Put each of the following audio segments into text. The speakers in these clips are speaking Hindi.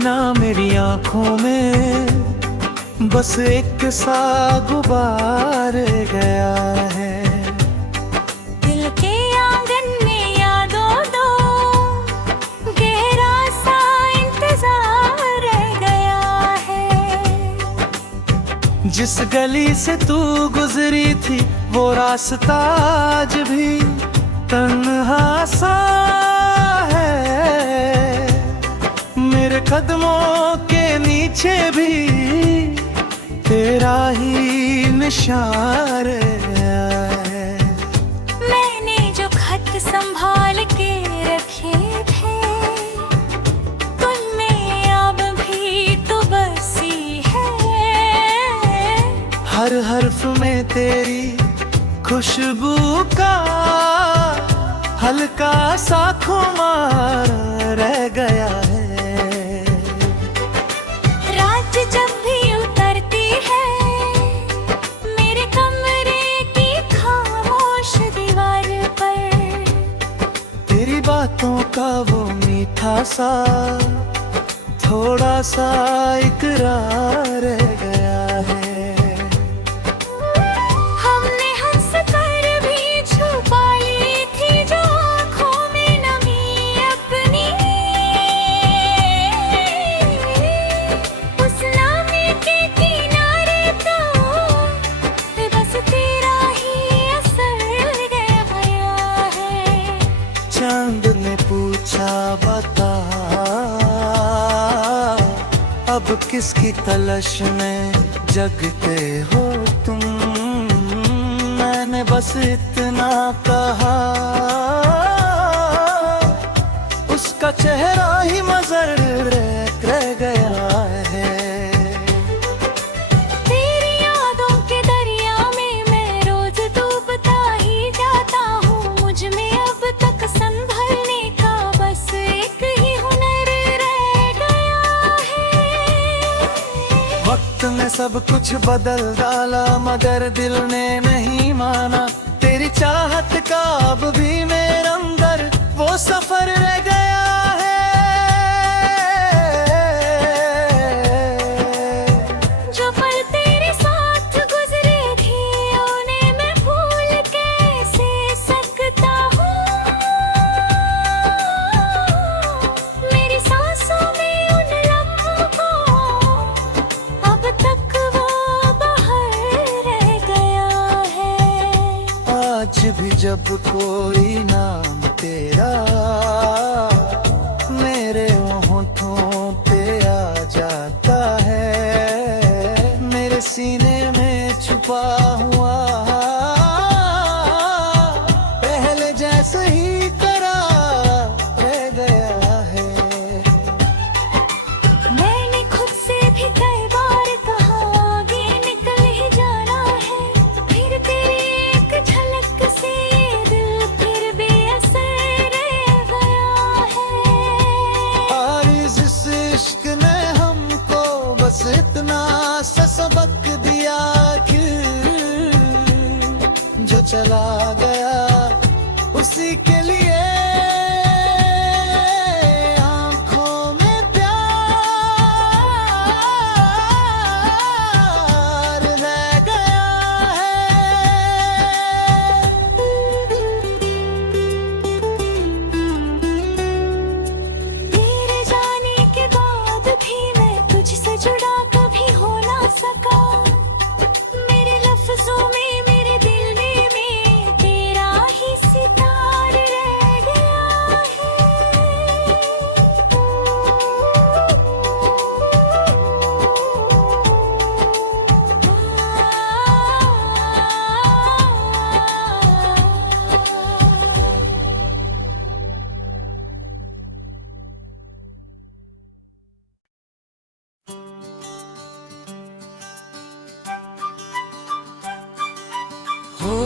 बिना मेरी आंखों में बस एक सा गुबार गया है। दिल के आंगन में यादों दो गहरा सा इंतजार रह गया है। जिस गली से तू गुजरी थी वो रास्ता आज भी तन्हा सा है। मेरे कदमों के नीचे भी तेरा ही निशान है। मैंने जो खत संभाल के रखे थे तुममें अब भी तो बसी है। हर हर्फ में तेरी खुशबू का हल्का सा खुमार रह गया है। रात जब भी उतरती है मेरे कमरे की खामोश दीवार पर, तेरी बातों का वो मीठा सा थोड़ा सा इकरार रह गया है। हमने हंस कर भी छुपा ली थी जो आँखों में नमी अपनी। उस नामे के किनारे तो बस तेरा ही असर गया है। चांद ने पूछा बता अब किसकी तलाश में जगते हो तुम। मैंने बस इतना कहा उसका चेहरा ही मजर रह गया है। तेरी यादों के दरिया में मैं रोज डूबता ही जाता हूँ। मुझ में अब तक संभलने का बस एक ही हुनर रह गया है। वक्त ने सब कुछ बदल डाला मगर दिल ने नहीं माना। तेरी चाहत का अब भी मेरे अंदर वो सफर रह गया है। जो पल तेरे साथ गुजरे थे उन्हें मैं भूल कैसे सकता हूँ। मेरी सांसों में उन लम्हों को अब तक वो बाहर रह गया है। आज भी जब कोई नाम तेरा मेरे होठों पे आ जाता है, मेरे सीने में छुपा हुआ पहले जैसे ही करार रह गया है। मैंने खुद से भी कई बार कहा आगे निकल ही जाना है। फिर तेरी एक झलक से ये दिल फिर बेअसर रह गया है। और इस इश्क ने हमको बस इतना सा सबक दिया कि जो चला गया उसी के लिए आंखों में प्यार रह गया है। तेरे जाने के बाद भी मैं तुझसे जुड़ा कभी हो ना सका। मेरे लफ्जों में मेरे दिल में तेरा ही सितार रह गया है। हो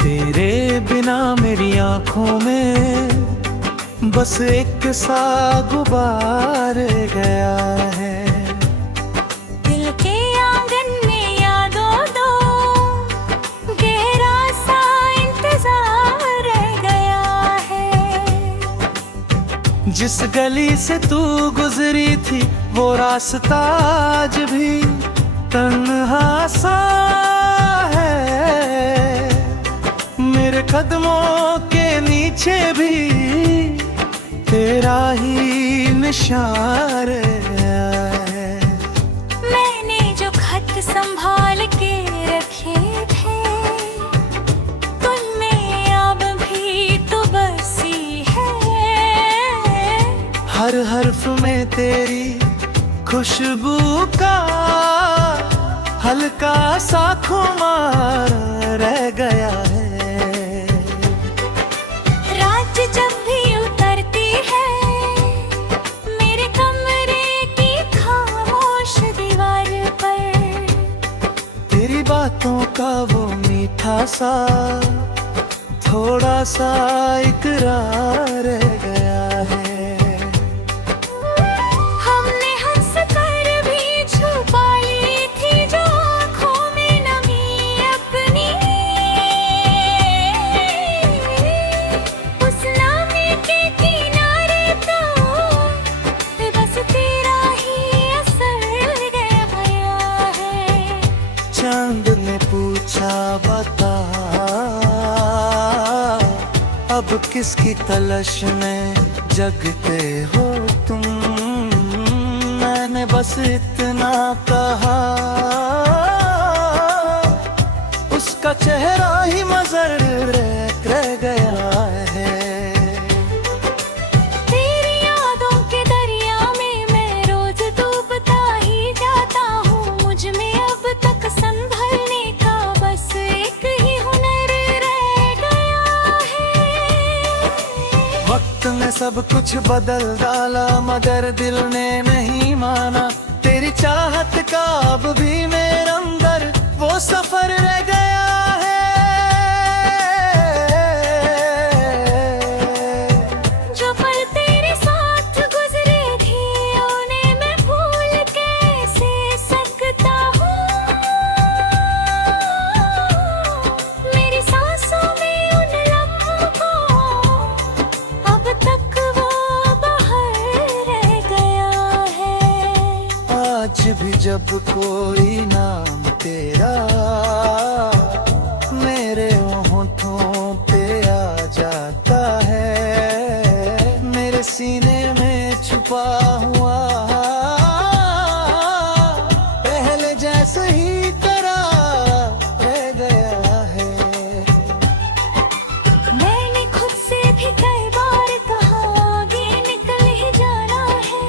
तेरे बिना मेरी आंखों में बस एक सा गुबार गया है। दिल के आंगन में यादों दो गहरा सा इंतजार रह गया है। जिस गली से तू गुजरी थी वो रास्ता आज भी तन्हा सा है। मेरे कदमों के नीचे भी तेरा ही निशान है। मैंने जो खत संभाल के रखे थे तुममें अब भी तो बसी है। हर हर्फ में तेरी खुशबू का हल्का सा खुमार रह गया है। रात जब भी उतरती है मेरे कमरे की खामोश दीवार पर, तेरी बातों का वो मीठा सा थोड़ा सा इकरार रह गया है। हमने हंस कर भी छुपा ली थी जो आँखों में नमी अपनी। उस नामे के किनारे तो बस तेरा ही असर गया है। चांद ने पूछा बता अब किसकी तलाश में जगते हो तुम। मैंने बस इतना कहा उसका चेहरा ही मजर रह गया है। तेरी यादों के दरिया में मैं रोज डूबता ही जाता हूँ। मुझ में अब तक संभलने का बस एक ही हुनर रह गया है। वक्त ने सब कुछ बदल डाला मगर दिल ने नहीं माना। तेरी चाहत का अब भी मेरे अंदर वो सफर रह गया है। जो पल तेरे साथ गुजरे थे उन्हें मैं भूल कैसे सकता हूँ। मेरी सांसों में उन लम्हों को अब तक वो बाहर रह गया है। आज भी जब कोई नाम तेरा मेरे होठों पे आ जाता है, मेरे सीने में छुपा हुआ पहले जैसे ही करार रह गया है। मैंने खुद से भी कई बार कहा आगे निकल ही जाना है।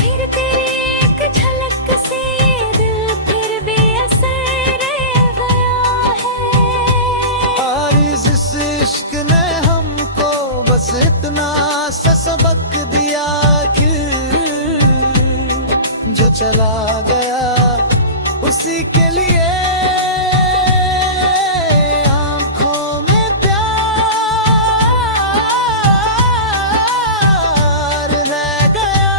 फिर तेरी एक झलक से ये दिल फिर भी असर रह गया है। और इस इश्क ने हमको बस इतना सा सबक दिया कि जो चला गया उसी के लिए आंखों में प्यार रह गया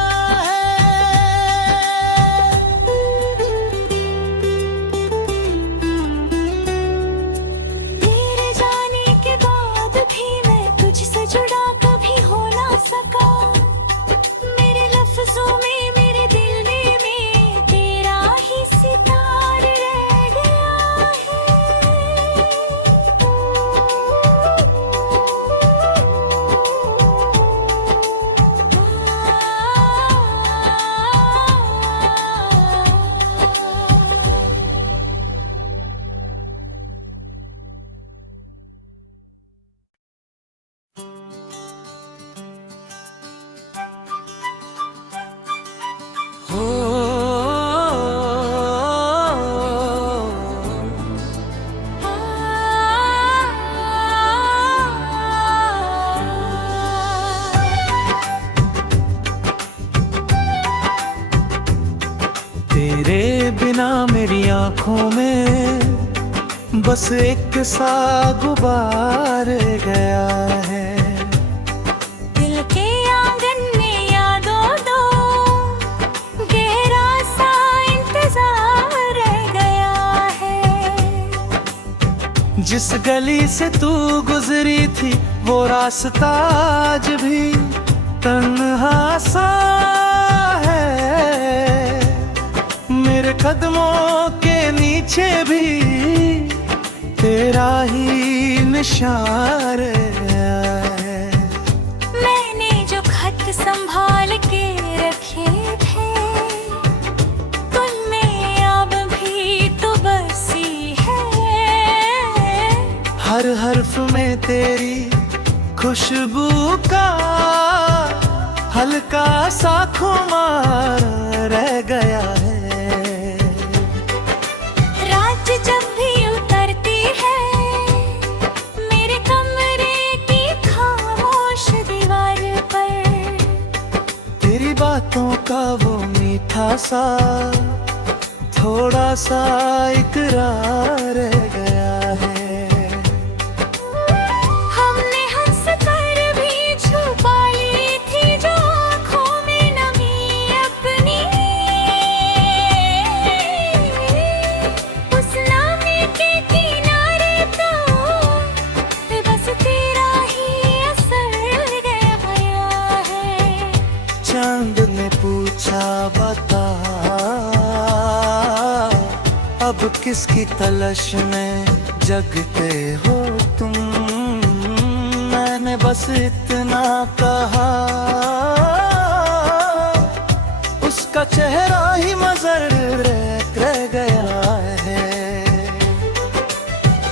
तेरे जाने के बाद भी मैं तुझसे जुड़ा कभी हो ना सका। मेरे लफ्जों में मेरे दिल में तेरा ही सितार रह गया है। हो तेरे बिना मेरी आंखों में बस एक सा गुबार गया है। दिल के आंगन में जिस गली से तू गुजरी थी वो रास्ता आज भी तन्हा सा है। मेरे कदमों के नीचे भी तेरा ही निशान है। मैंने जो खत संभाल के रखे थे उनमें अब भी तो बसी है। हर हर्फ में तेरी खुशबू का हल्का सा खुमार रह गया है। रात जब भी उतरती है मेरे कमरे की खामोश दीवार पर, तेरी बातों का वो मीठा सा थोड़ा सा इकरार रह गया है। हमने हंस कर भी छुपा ली थी जो आँखों में नमी अपनी, उस नामे के किनारे तो बस तेरा ही असर गया है। चांद ने पूछा बता अब किसकी तलाश में जगते हो तुम। मैंने बस इतना कहा उसका चेहरा ही मजर रह गया है।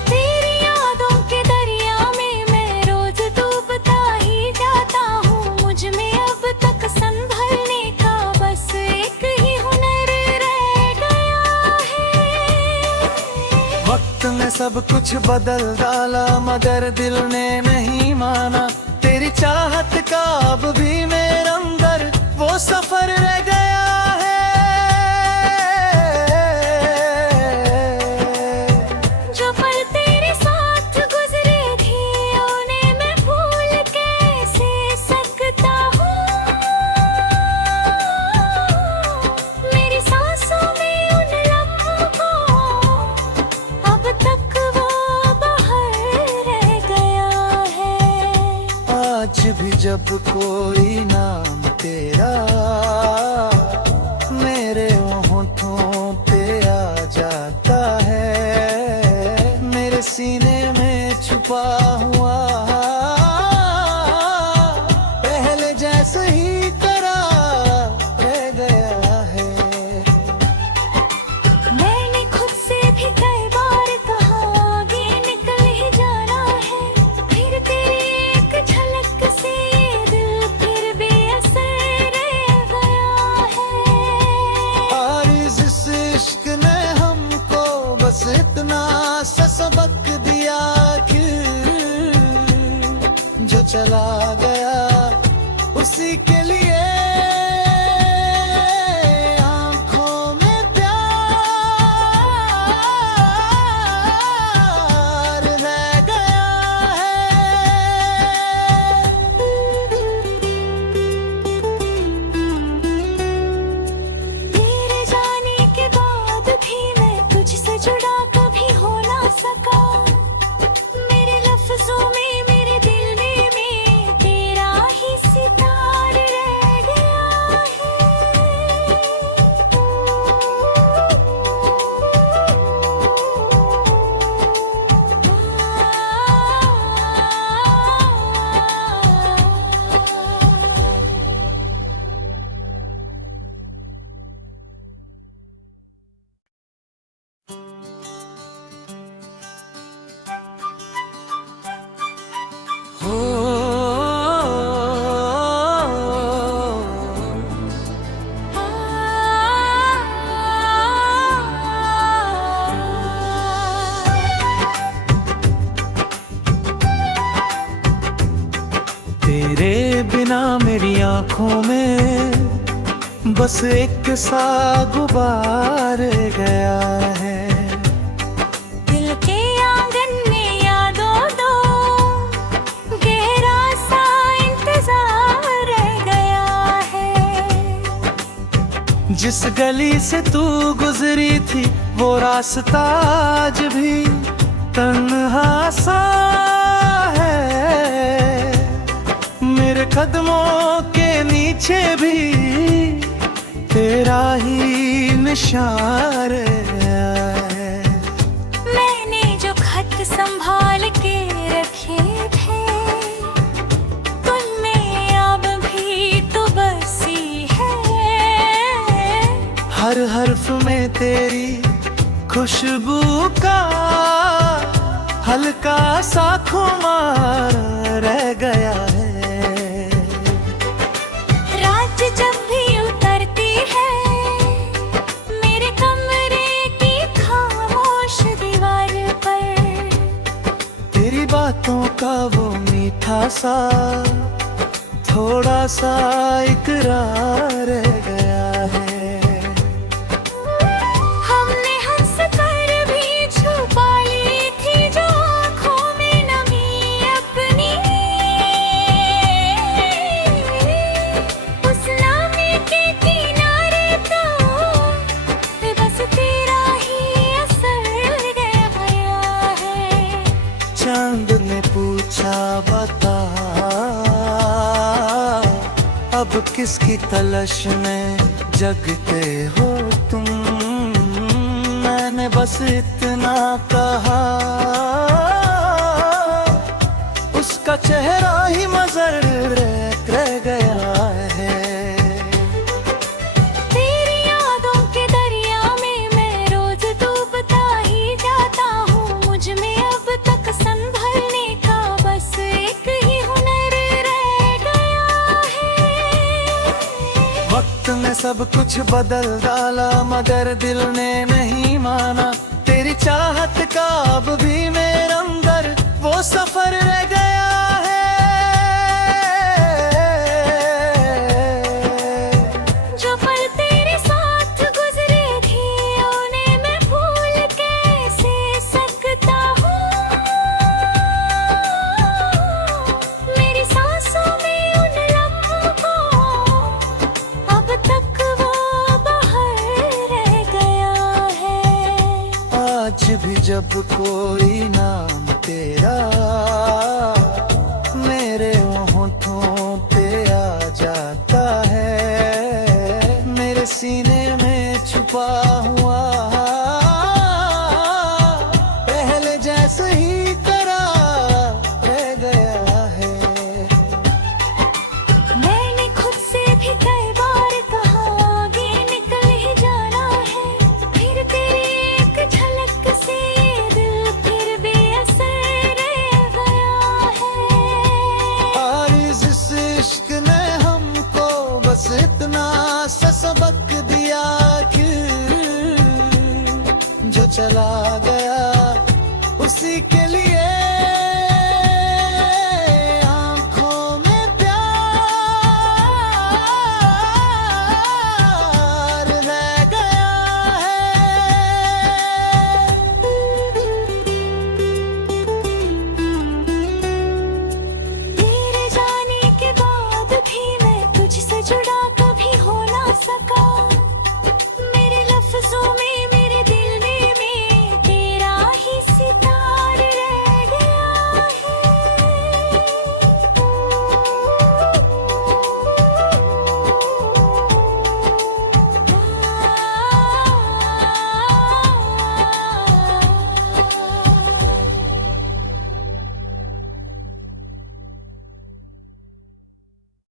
तेरी यादों के दरिया में मैं रोज डूबता ही जाता हूँ। मुझ में अब तक संभलने का बस एक ही हुनर रह गया है। वक्त ने सब कुछ बदल डाला मगर दिल ने नहीं माना। तेरी चाहत का अब भी मेरे अंदर वो सफर रह गया है। जो पल तेरे साथ गुजरे थे उन्हें मैं भूल कैसे सकता हूँ। मेरी सांसों में उन लम्हों को अब तक वो बाहर रह गया है। आज भी जब कोई नाम तेरा मेरे होठों पे आ जाता है, मेरे सीने में छुपा हुआ पहले जैसे ही करार रह गया है। मैंने खुद से भी कई बार कहा आगे निकल ही जाना है, फिर तेरी एक झलक से ये दिल फिर बेअसर रह गया है। और इस इश्क ने हमको बस इतना सा सबक दिया कि जो चला गया उसी के लिए आंखों में प्यार रह गया तेरे जाने के बाद भी मैं तुझसे जुड़ा कभी हो ना सका। मेरे लफ्जों में मेरे दिल में तेरा ही सितार रह गया है। हो तेरे बिना मेरी आंखों में बस एक सा गुबार गया है। दिल के आंगन में यादों दो गहरा सा इंतजार रह गया है। जिस गली से तू गुजरी थी वो रास्ता आज भी तन्हा सा है मेरे कदमों के नीचे भी तेरा ही निशान है। मैंने जो खत संभाल के रखे थे तुममें अब भी तो बसी है। हर हर्फ में तेरी खुशबू का हल्का सा खुमार रह गया है। रात जब भी उतरती है मेरे कमरे की खामोश दीवार पर, तेरी बातों का वो मीठा सा थोड़ा सा इकरार रह गया है। हमने हंस कर भी छुपा ली थी जो आँखों में नमी अपनी, उस नामे के किनारे तो बस तेरा ही असर गया है। चांद ने पूछा बता अब किसकी तलाश में जगते हो तुम। मैंने बस इतना कहा उसका चेहरा ही मजर रह गया है। तेरी यादों के दरिया में मैं रोज डूबता ही जाता हूँ। मुझ में अब तक संभलने का बस एक ही हुनर रह गया है। वक्त ने सब कुछ बदल डाला मगर दिल ने नहीं माना। तेरी चाहत का अब भी मेरा